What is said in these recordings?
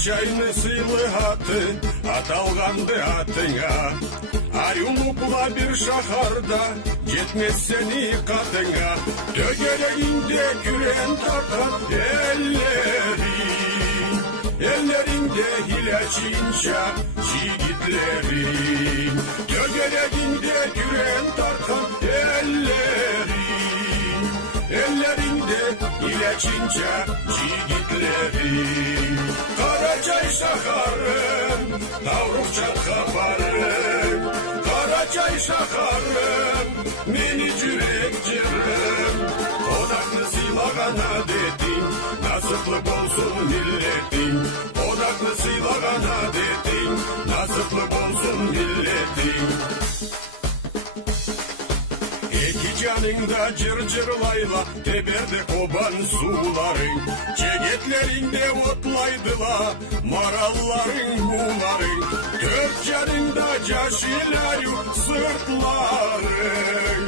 чайны сыйлы аты, аталғанды атыңа. Аюлупла бир шахарда, жетмес сени қатыңа. Төгерегинде күрен тартқан эллеринде хилячинча жигитлерин. Төгерегинде күрен тартқан эллеринде хилячинча жигитлерин. Карачай шахарым, Таврукчатқа барым. Карачай шахарым, мени жүрек жырым. Қонақны сыйлаған әдетің, насыплы болсын миллетің. Қонақны сыйлаған әдетің, насыплы болсын миллетің. Эки жаныңда жыр-жырлайла, теберді қобан суларың. Жегетлеріңде отлайдыла, маралларың буларың. Төрт жаныңда жашилаю сыртларың.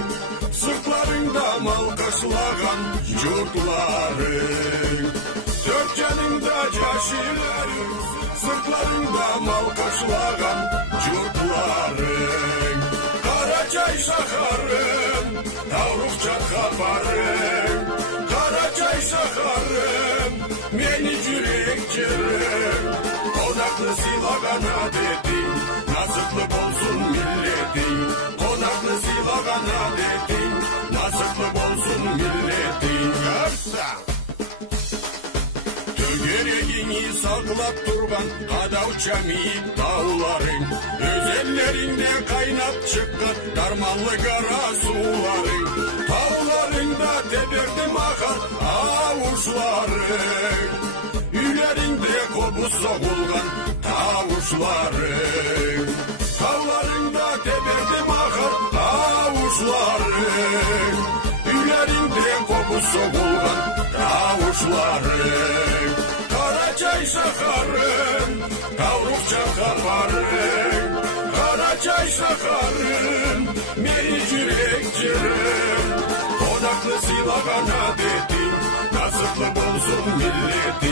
Сыртларыңда малқашлаған жұртларың. Төрт жаныңда жашилаю, сыртларыңда малқашлаған жұртларың. Карачай шахарым, Таврукчатқа барым. Карачай шахарым, мени жүрек жырым. Қонақны сыйлаған әдетің, насыплы болсын миллетің. Қонақны сыйлаған әдетің, насыплы болсын миллетің. Төгерегini сақлап тұрған қадау чамип тауларың. Өз еллеріңде қайнап шыққан дарманлы қара суларың. Тауларыңда теберді мақар ауышларың. Үйлеріңде қобыз соғылған тауышларың. Тауларыңда теберді мақар ауышларың. Үйлеріңде қобыз соғылған тауышларың. Карачай шахарым, Таврукчатқа барым. Карачай шахарым, мени жүрек жырым. Қонақны сыйлаған әдетің, насыплы болсын миллетің.